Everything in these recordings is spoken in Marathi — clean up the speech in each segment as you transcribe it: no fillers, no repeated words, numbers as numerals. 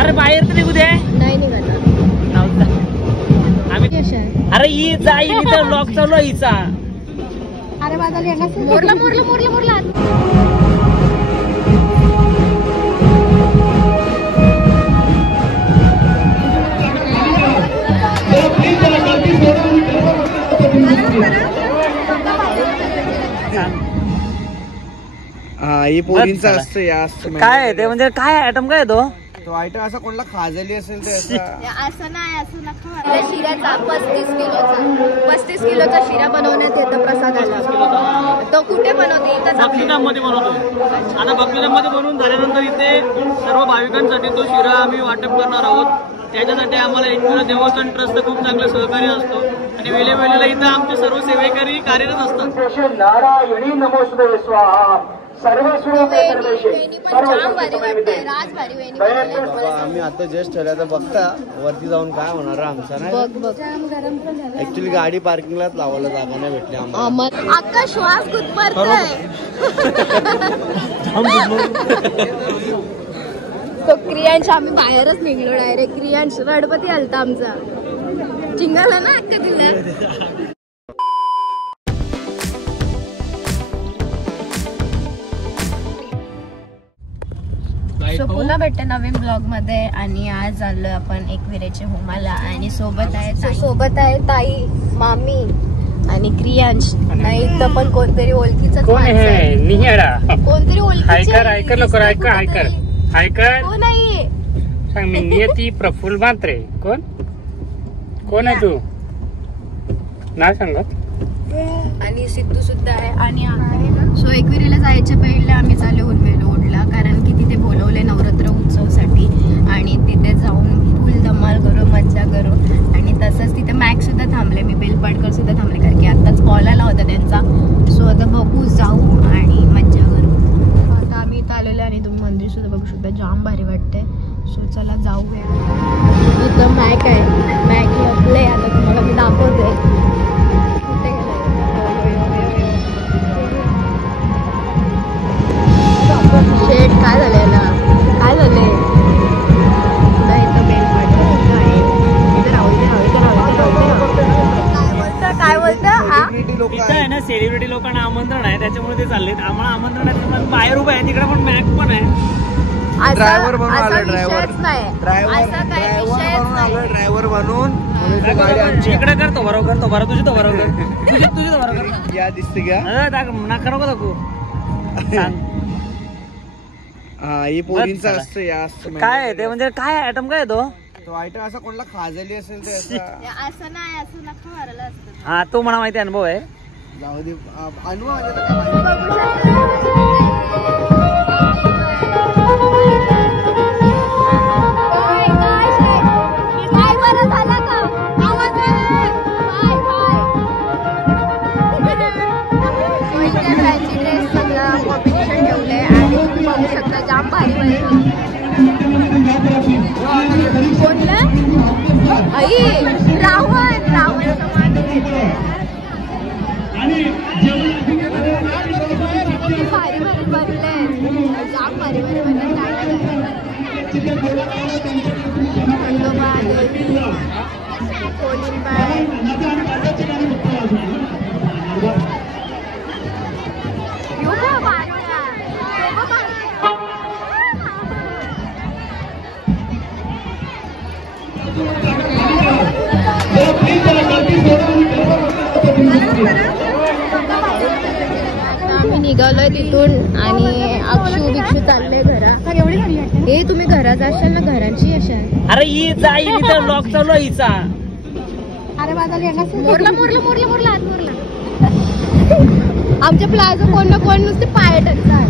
अरे बाहेर तर निघू दे. नाही निघाला आम्ही. अरे ही जाई तर लॉक चालू आहे हिचा. अरे माझा मोरला मोरला मोरला मोरला. हा ही पोरींचा असतं या काय आहे ते म्हणजे काय आयटम काय तो आयटम असा कोणाला खाजली असेल तर असं नाही असं नका. शिऱ्याचा 35 किलोचा शिरा बनवण्यात येतो प्रसादाला. तो कुठे बनवते? भक्तिधाममध्ये बनवतो. आता भक्तिधाममध्ये बनवून झाल्यानंतर इथे सर्व भाविकांसाठी तो शिरा आम्ही वाटप करणार आहोत. त्याच्यासाठी आम्हाला एकविरा देवस्थान ट्रस्ट खूप चांगलं सहकार्य असतो आणि वेळेवेळेला इथं आमचे सर्व सेवेकरी कार्यरत असतात. नारायणी नमोस्तुते स्वाहा. आम्ही आता जस्ट ठरलं तर बघता वरती जाऊन काय होणार आमचा नाही. ऍक्च्युली गाडी पार्किंगलाच लावायला जागा नाही भेटली आम्हाला. अख्खा श्वास गुदमरतोय. तो क्रियांश आम्ही बाहेरच निघलो डायरेक्ट. क्रियांश रडपती आलता आमचा. चिंगाला ना अख्खा दिला. सो पुन्हा भेटते नवीन ब्लॉग मध्ये. आणि आज आलो आपण एकविरेच्या होमाला आणि सोबत आहे ताई, मामी आणि क्रियांश. नाही तर पण कोणतरी ओळखीचं कोणतरी ओळखीचं नाही. सांग मी नियती प्रफुल्ल म्हात्रे. कोण आहे तू? नाही सांगत. आणि सिद्धू सुद्धा आहे. आणि सो एकविरेला जायच्या पहिले आम्ही चालू ओढला कारण की तिथे बोलवले नवरात्र उत्सवसाठी आणि तिथे जाऊन फुल धमाल करू, मज्जा करू. आणि तसंच तिथे मॅक्स सुद्धा थांबले. मी बेलपाटकर सुद्धा थांबले कारण की आताच कॉल आला होता त्यांचा. सो आता बघू, जाऊ आणि मज्जा करू. आता आम्ही इथं आलेलो आणि तुम्ही मंदिर सुद्धा बघू शकता. जाम भारी वाटतंय. सो चला जाऊया. इथं मॅक आहे. मॅक लपलंय. आता तुम्हाला मी दाखवते. शेट काय झालंय ना? काय झालंय? काय बोलतं आहे ना, सेलिब्रिटी लोकांना आमंत्रण आहे त्याच्यामुळे ते चाललेत. आम्हाला आमंत्रण आहे पण बाहेर उभं आहे. तिकडे पण मॅक पण आहे. ड्रायव्हर बनून आला. ड्रायव्हर बनून इकडे करतो बरोबर. तो बरोबर तुझी तो बरोबर तुझी तो बरोबर या दिसते का? नका नको दाखवू. हा ही पोरींचा असतं या काय आहे ते म्हणजे काय आयटम काय तो आयटम असा कोणाला खाजली असेल तर असं नाही असं नका मारायला असतं. हा तो मला माहिती अनुभव आहे. जाऊ दे अनुभव. जाम भारी आई रावण भारी बनले. जाम भारी आम्ही निघालोय तिथून आणि अक्षू भिक्षू चालले घरा. हे तुम्ही घरात असाल ना, घरांची अशा. अरे ही जाई तर लॉक चालू आहे हिचा. अरे माझा मोरला मोरला मोरला मोरला हात मोरला. आमच्या प्लाझा कोण ना कोण नुसते पाय टाकतात.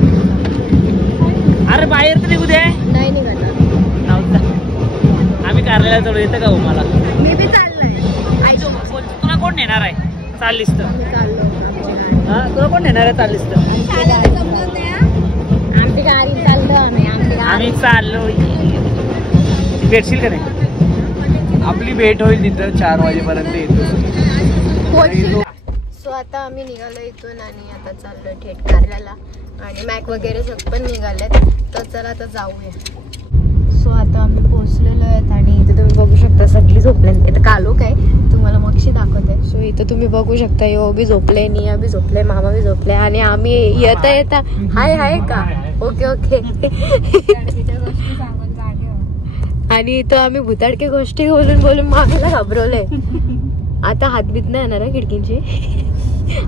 अरे बाहेर तर निघू दे. नाही निघाला. आम्ही कार्यालयात चालू. येतं का मला? मी बी चाललोय. तुला कोण नेणार आहे? चाललीस तर चाललो. हा तुला कोण नेणार आहे? चाललीस तर आमची गाडी चाललो. आम्ही चाललो. भेटशील का नाही? आपली भेट होईल तिथं 4 वाजेपर्यंत येतो. सो आता आम्ही निघालो इथून आणि आता चाललोय थेट कार्याला. आणि मॅक वगैरे पण निघालेत. तर चला आता जाऊया. सो आता आम्ही बघू शकता सगळी झोपल्यात. इथं कालो काय तुम्हाला मगशी दाखवते. सो इथं तुम्ही बघू शकता यो बी झोपले, निया बी झोपले, मामा बी झोपले आणि आम्ही येता येता हाय हाय का ओके ओके आणि इथं आम्ही भुताडके गोष्टी बोलून बोलून मामीला घाबरवले. आता हातबीत नाही येणार आहे खिडकींची.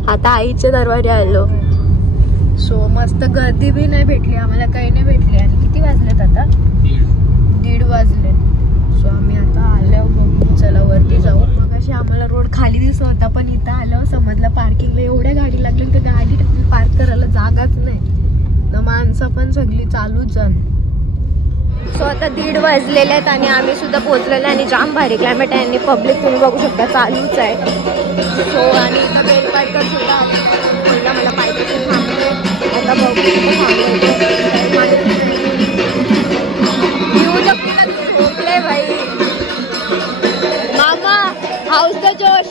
आता आईच्या दरवाजे आलो. सो मस्त गर्दी बी नाही भेटली आम्हाला, काही नाही भेटली. आणि किती वाजलेत आता? 1:30 वाजले. सो आम्ही आता आल्यावर बघू, चला वरती जाऊ. मग अशी आम्हाला रोड खाली दिसत होता, पण इथं आल्यावर समजलं पार्किंगला एवढ्या गाडी लागल्या तर गाडी पार्क करायला जागाच नाही ना. माणसं पण सगळी चालूच जाण. सो आता 1:30 वाजलेले आहेत आणि आम्ही सुद्धा पोहोचलेलो आणि जाम भारी क्लायमेट आहे आणि पब्लिक तुम्ही बघू शकता चालूच आहे. सो आणि इथं बेलपाटकर सुद्धा मला पाहिजे थांबले. आता बघू झोपले भाई. मामा हाऊस द जोश.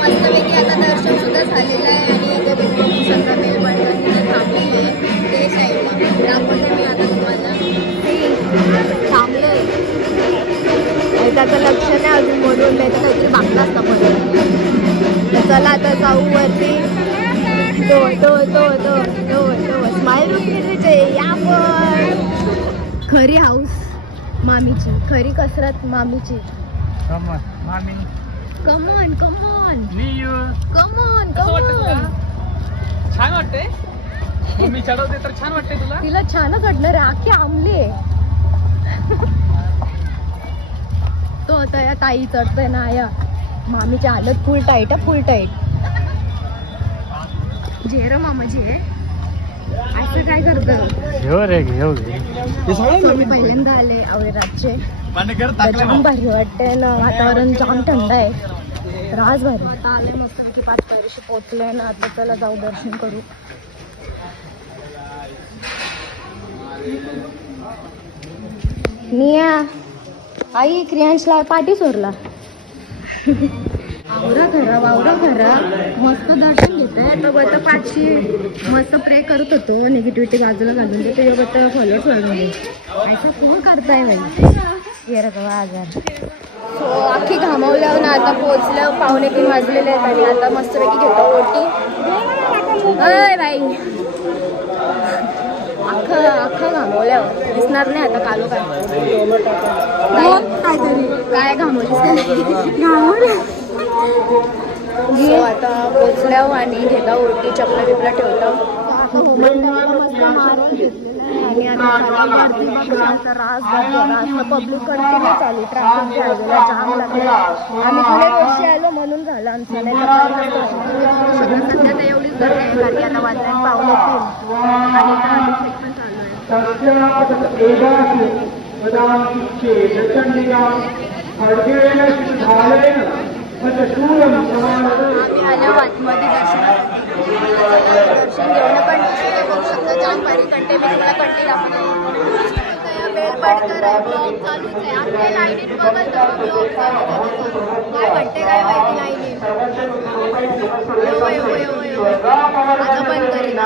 मस्तपैकी आता दर्शन सुद्धा झालेलं आहे आणि सगळं बेलपाटकर थांबलेली आहे ते साईडला दाखवते मी आता तुम्हाला. थांबलंय त्याचं लक्ष नाही अजून म्हणून, नाही तर काहीतरी बागला असता परत. चला आता जाऊ वरती. तो स्माईल रुपये या पण खरी हाऊस मामीची, खरी कसरत मामीची. Come on. छान वाटते. मी चढवते तर छान वाटते तुला? तिला छानच वाटणार आहे. आखी आमले तो आता या ताई चढतोय ना. या मामीची हालत फुल टाईट आहे, फुल टाईट. झेर मामाजी आहे असं काय करतं. मी पहिल्यांदा आले अवरेराजचे. जाम भारी वाटतंय ना, वातावरण जाम थंड आहे, राज भारी. आता आले मस्तपैकी 5 पायरीशी पोहोचले ना. आता चला जाऊ दर्शन करू. निया आई क्रियांशला पाठी सोरला. वावरा खरा मस्त दर्शन घेतोय. तर बघता 500 मस्त प्रे करत होतो, निगेटिव्हिटी बाजूला घालून देतो. योगा तर फॉलोअर्स वाढवले असं फुल करताय म्हणजे 13,000. सो अख्खी घामवल्यावर ना आता पोहोचलं. 2:45 वाजलेले आहेत आणि आता मस्तपैकी घेतो ओटी. अय बाई अख्खं घामवल्यावर दिसणार नाही आता कालो काय काय घामवलीस घामवलं. आता पोचल्यावर आणि घेता ओटी, चपला बिपला ठेवतो. पब्लिक कंटिन्यू चालू, ट्रॅफिक हायवेला जाम लागला. आम्ही पुढे वर्षी आलो म्हणून झालं आमचं, नाही सध्या तर एवढीच गर्दी आहे. कारण आता वाजल्यात 2:45 आणि अभिषेक पण चालू आहे. आम्ही आल्या वाटमध्ये दर्शन घेऊन पण बघू शकतो. जाम भारी कंटे मी तुम्हाला कंटे दाखवतो. बेलपाटकर आहे, ब्लॉग चालूच आहे. आपल्या लाईनीत बघत काय वाटते काय माहिती लाईनीत. आता बंद करीन.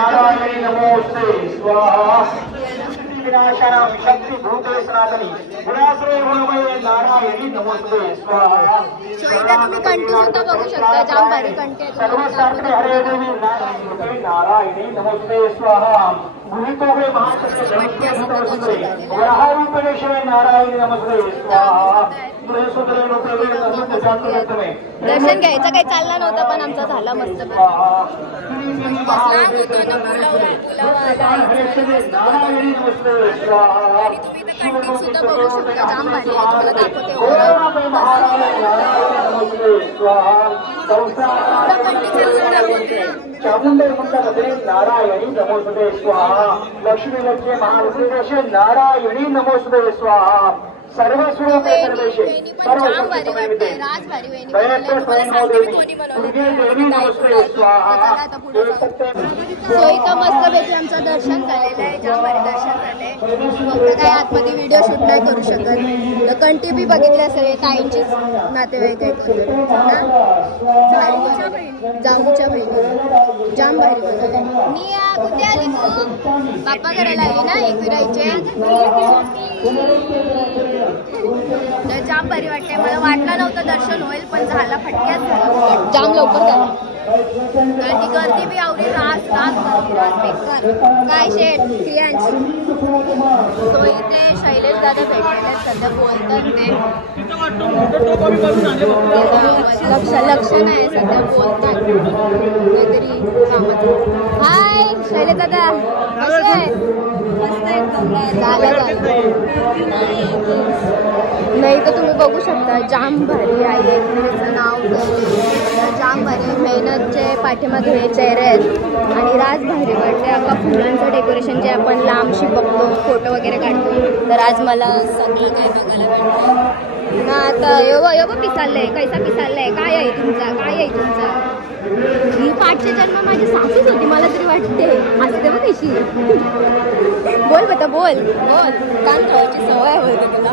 तुम्ही कंटी सुद्धा बघू शकता. जाम भारी कंटे दर्शन घ्यायचं काही चालला नव्हता पण आमचा झाला मस्त सुद्धा बघू शकता जाम भारी आहे तुम्हाला दाखवते चामुंडे मंडळमध्ये नारायणी नमोस्तुते स्वाहा लक्ष्मी लक्ष्मी महाविष्णुदेशे नारायणी नमोस्तुते स्वाहा सर्वस्वरूपे सर्वेशे सर्वशक्तिमयते दयते स्वयंदेवी दुर्गे देवी नमोस्तुते स्वाहा. सो इथं मस्तपैकी आमचं दर्शन झालेलं आहे जाम भारी दर्शन झालंय फक्त काय आतमध्ये व्हिडिओ शूट नाही करू शकत तर कंटी बी बघितल्या सगळे ताईंचीच नातेवाईक आहेत जांबूच्या बहिणी जाम भारी बनवलंय मी कुठे आली तू बाप्पा करायला आली ना एकविरायचे तर जाम भारी वाटते मला वाटलं नव्हतं दर्शन होईल पण झाला फटक्यात झाला जाम लवकर झाला आणि गर्दी बी आवडी रास बेकार काय शेट क्रियांची तो इथे शैलेश दादा भेटलेले सध्या बोलतात ते लक्ष नाही सध्या बोलतात काहीतरी कामाचं हाय शैलेश दादा कसे मस्त एकदम नाही तर तुम्ही बघू शकता जाम भारी आहे नाव जाम भारी मेहनतचे पाठीमागे हे चेहरे आहेत आणि राज भारी वाटते अख्खा फुलांचं डेकोरेशन जे आपण लांबशी बघतो फोटो वगैरे काढतो तर आज मला सगळं काय बघायला भेटलं ना आता एवढं पिसाललंय कैसा पिसाललंय काय आहे तुमचा ही पाठचे जन्म माझी सासूच होती मला तरी वाटते असं तेव्हा कशी बोल बता बोल कान ठेवायची सवय होती तुला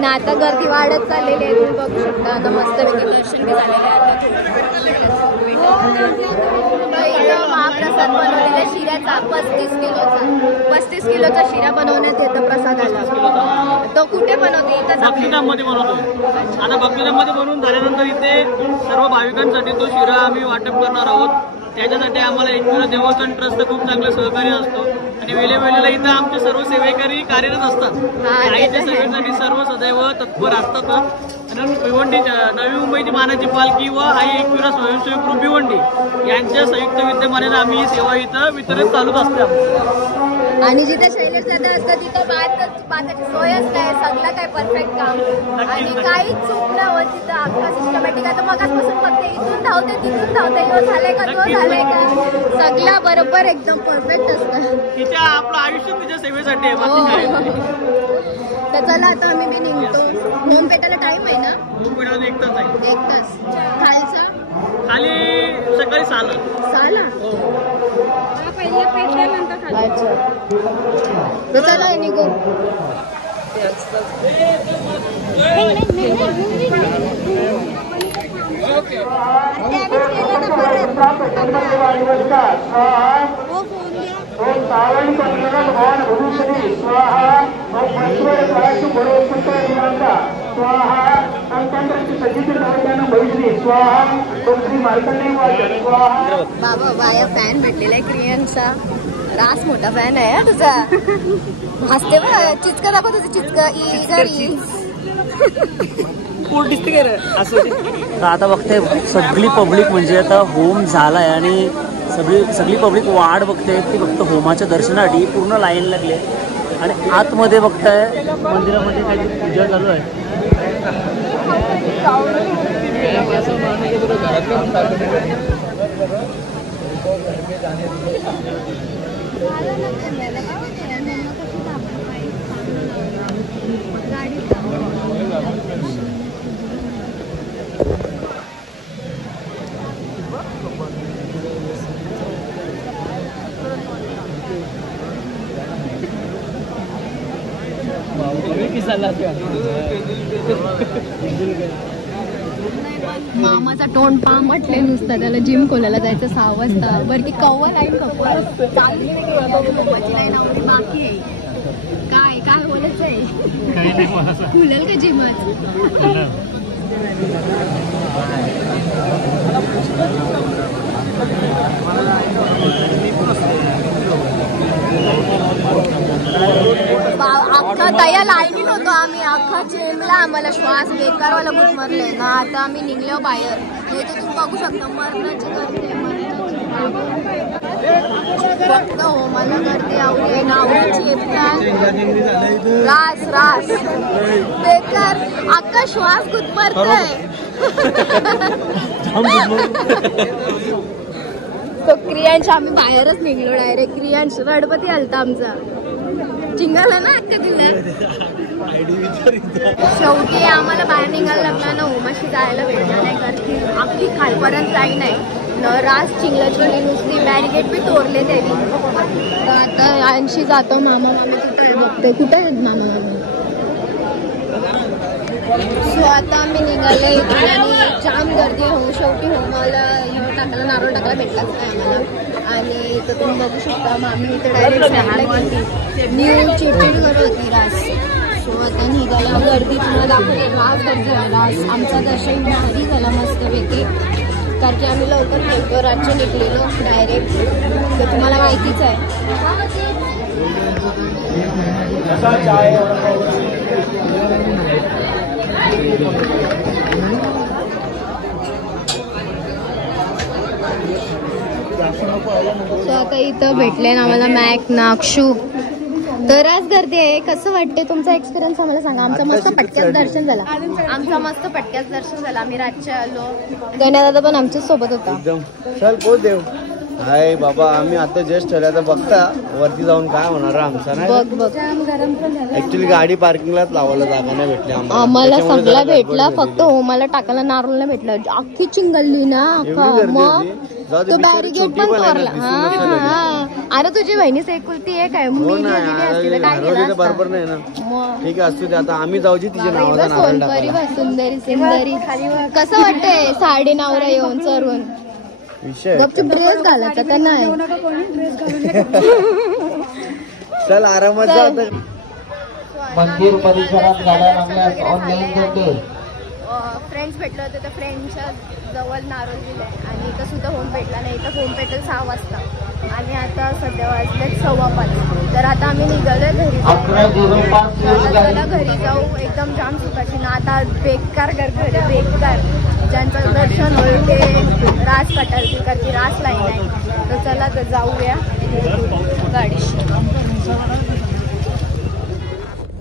ना आता गर्दी वाढत चाललेली आहे तुम्ही बघू शकता आता मस्तपैकी दर्शन बी झालेले आहे महाप्रसाद बनवलेला शिऱ्याचा 35 किलोचा शिरा बनवण्यात येतं प्रसादाला तो कुठे बनवते इथं भक्तिधाममध्ये बनवतो आता भक्तिधाममध्ये बनवून झाल्यानंतर इथे सर्व भाविकांसाठी तो शिरा आम्ही वाटप करणार आहोत त्याच्यासाठी आम्हाला एकविरा देवस्थान ट्रस्ट खूप चांगलं सहकार्य असतो आणि वेळेवेळेला इथं आमचे सर्व सेवेकरी कार्यरत असतात आईच्या सेवेसाठी सर्व सदैव तत्पर असतात आणि भिवंडी नवी मुंबईची मानाची पालखी व आई एकविरा स्वयंसेवक ग्रुप भिवंडी यांच्या संयुक्त विद्यमाने आम्ही ही सेवा इथं वितरित चालूच असते आणि जिथे शैलेश दादा असतं तिथं बाताची सोयच नाही सगळं काय परफेक्ट काम आणि काहीच चूक नाही होत तिथं अख्खा सिस्टमॅटिक आता मगाचपासून बघते इथून धावते तिथून धावते तो झालंय का सगळं बरोबर एकदम परफेक्ट असतं तिच्या आपलं आयुष्य तिच्या सेवेसाठी आहे तर चला आता आम्ही बी निघतो होम पेटायला टाइम आहे ना होम पेटायला 1 तास आहे 1 तास खायचा खाली सकाळी 6 ला पहिलं पेटल्यानंतर खायचं तर चला निघू सावळी भगवान भविष्यती स्वाहा स्वाहा संतांची सजित भविष्यती स्वाहा श्री मार्कंडेय स्वाहा बाबा बाया फॅन भेटलेला आहे क्रियांचा रास मोठा फॅन आहे तुझा हसते बघ चिचका दाखव तुझं चिचका आता बघते सगळी पब्लिक म्हणजे आता होम झालाय आणि सगळी पब्लिक वाट बघते ती फक्त होमाच्या दर्शनासाठी पूर्ण लाईन लागली आणि आतमध्ये बघताय मंदिरामध्ये काहीतरी पूजा चालू आहे मामाचा तोंड पा म्हटले नुसतं त्याला जिम खोलायला जायचं 6 वाजता वरती कव्वा लाईन चालली लाईन आवडी बाकी आहे काय बोलायचं आहे खुलेल का जिमच अख्खा तया लाईनीत होतो आम्ही अख्खा जिमला आम्हाला श्वास बेकारवाला गुदमरले ना. आता आम्ही निघलो बाहेर. हे तर तुम्ही बघू शकता मरणाची गर्दी आहे, फक्त होमाला गर्दी आवडी नावडीची येतात. रास रास बेकार अख्खा श्वास गुदमरतोय. तो क्रियांश आम्ही बाहेरच निघलो डायरेक्ट. क्रियांश रडपती आलता आमचा चिंगाला ना अख्खा दिला. शेवटी आम्हाला बाहेर निघायला लागला ना. उमाशी जायला भेटलं नाही कारण की अख्खी खालपर्यंत जाई नाही न. रास चिंगलाची नुसती बॅरिगेट बी तोरले त्यांनी. तर आता यांशी जातो. मामा मामी कुठे बघतोय कुठे आहेत मामा मामी. सो आता आम्ही निघालो इथून आणि जाम गर्दी होऊ शेवटी होमाला टाकायला नारळ टाकायला भेटलाच नाही आम्हाला. आणि इथं तुम्ही बघू शकता मामी इथं डायरेक्ट न्यू चिडचिड करत होती रास. सो आता निघाला गर्दी तुम्हाला दाखवते. रास गर्दी आहे. रास आमचा दर्शन भारी झाला मस्तपैकी कारण की आम्ही लवकर गेलो रातचे निघलेलो डायरेक्ट. तर तुम्हाला माहितीच आहे. सो आता इथं भेटले ना आम्हाला मॅक नाक्षू. तर आज गर्दी आहे. कसं वाटते तुमचा एक्सपिरियन्स आम्हाला सांगा. आमचं मस्त पटक्याच दर्शन झालं. आम्ही रातच्या आलो. गण्या दादा पण आमच्याच सोबत होता. एकदम चल पोच देव. हाय बाबा आम्ही आता जस्ट ठरल्या तर बघता वरती जाऊन काय होणार आमचा नाही. बघ बघ ऍक्च्युली गाडी पार्किंगलाच लावायला जागा नाही भेटली आम्हाला. सगळा भेटला फक्त होमाला टाकायला नारळ नाही भेटलं. अख्खी चिंगलली ना मग तो बॅरिगेट पण तोरला. हा अरे तुझी बहिणीच एकुलती एक आहे. बरोबर नाही ना. ठीक आहे असू दे. आता आम्ही जाऊ तिच्या नावाला सोनपरी सुंदरी सुंदरी. कसं वाटतंय साडी नावरा येऊन चरून विषय गपचूप ड्रेस घालायचा का नाही. चल आरामात जा. मंदिर परिसरात गाड्या लागल्यास ऑनलाईन करते. फ्रेंड्स भेटले होते तर फ्रेंडच्या जवळ नारळ दिलाय आणि इथं सुद्धा होम भेटला नाही. इथं होम भेटेल 6 वाजता आणि आता सध्या वाजलेत 5:15. तर आता आम्ही निघालोय घरी. चला घरी जाऊ. एकदम जाम सुखाची ना. आता बेकार गर्दी बेकार. ज्यांचं दर्शन होईल ते रास कटालतील कारण की रास लाईन आहे. तर चला तर जाऊया गाडीशी.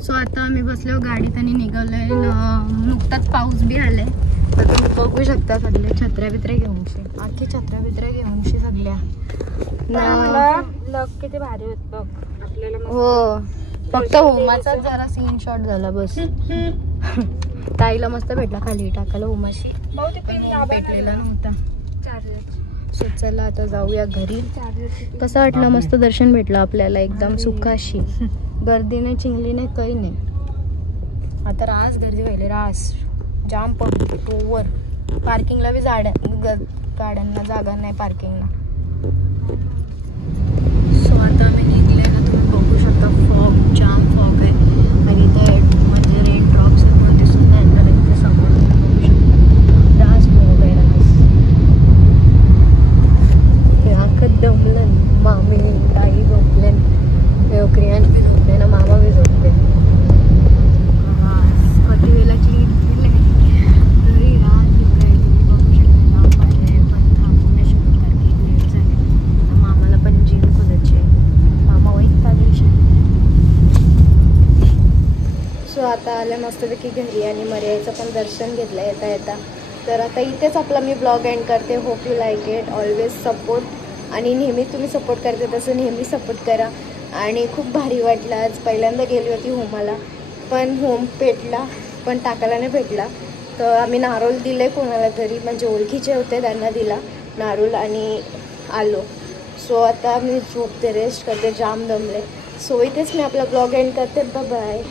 सो आता आम्ही बसलो गाडीत आणि निघालोय. नुकताच पाऊस बी आलाय. तर तुम्ही बघू शकता सगळ्या छत्र्या बित्र्या घेऊनशी. अख्खी छत्र्या बित्र्या घेऊनशी सगळ्या. किती भारी होत बघ आपल्याला. हो फक्त होमाचा जरा सीन शॉट झाला बस. ताईला मस्त भेटला खाली टाकायला होमाशी. भेटलेला नव्हता. सो चला आता जाऊया घरी. कसं वाटलं. मस्त दर्शन भेटलं आपल्याला एकदम सुखाशी. गर्दी नाही चिंगली नाही काही नाही. आता रास गर्दी व्हायली. रास जाम पब्लिक ओव्हर. पार्किंगला बी गाड्यांना जागा नाही पार्किंगला. सो आता आम्ही निघले ना. तुम्ही बघू शकता फॉग जाम फॉग आहे आणि इथे म्हणजे रेन ड्रॉप्स म्हणून दिसून नाही तर इथे समोर तुम्ही बघू शकता रास फॉग आहे. रास अख्खं दमलं. मामी ताई झोपले. क्रियांश बी झोपले ना. मामा बी झोपले. कधी वेळाची गेले तरी रात तुम्ही बघू शकता. पण थांबू नाही शकत कारण की लेट झाले. मामाला पण जिम खोलायचे. मामा वैतागले. सो आता आल्या मस्तपैकी घरी आणि मर्याचं पण दर्शन घेतलं येता येता. तर आता इथेच आपला मी ब्लॉग एंड करते. Hope you like it. Always support आणि नेहमी तुम्ही सपोर्ट करते तसं नेहमी सपोर्ट करा. आणि खूप भारी वाटलं. आज पहिल्यांदा गेली होती होमाला पण होम पेटला पण टाकायला नाही भेटला. तर आम्ही नारळ दिले कोणाला तरी म्हणजे ओळखीचे होते त्यांना दिला नारळ आणि आलो. सो आता मी झोपते रेस्ट करते. जाम दमले. सो इथेच मी आपला ब्लॉग एंड करते. बाय.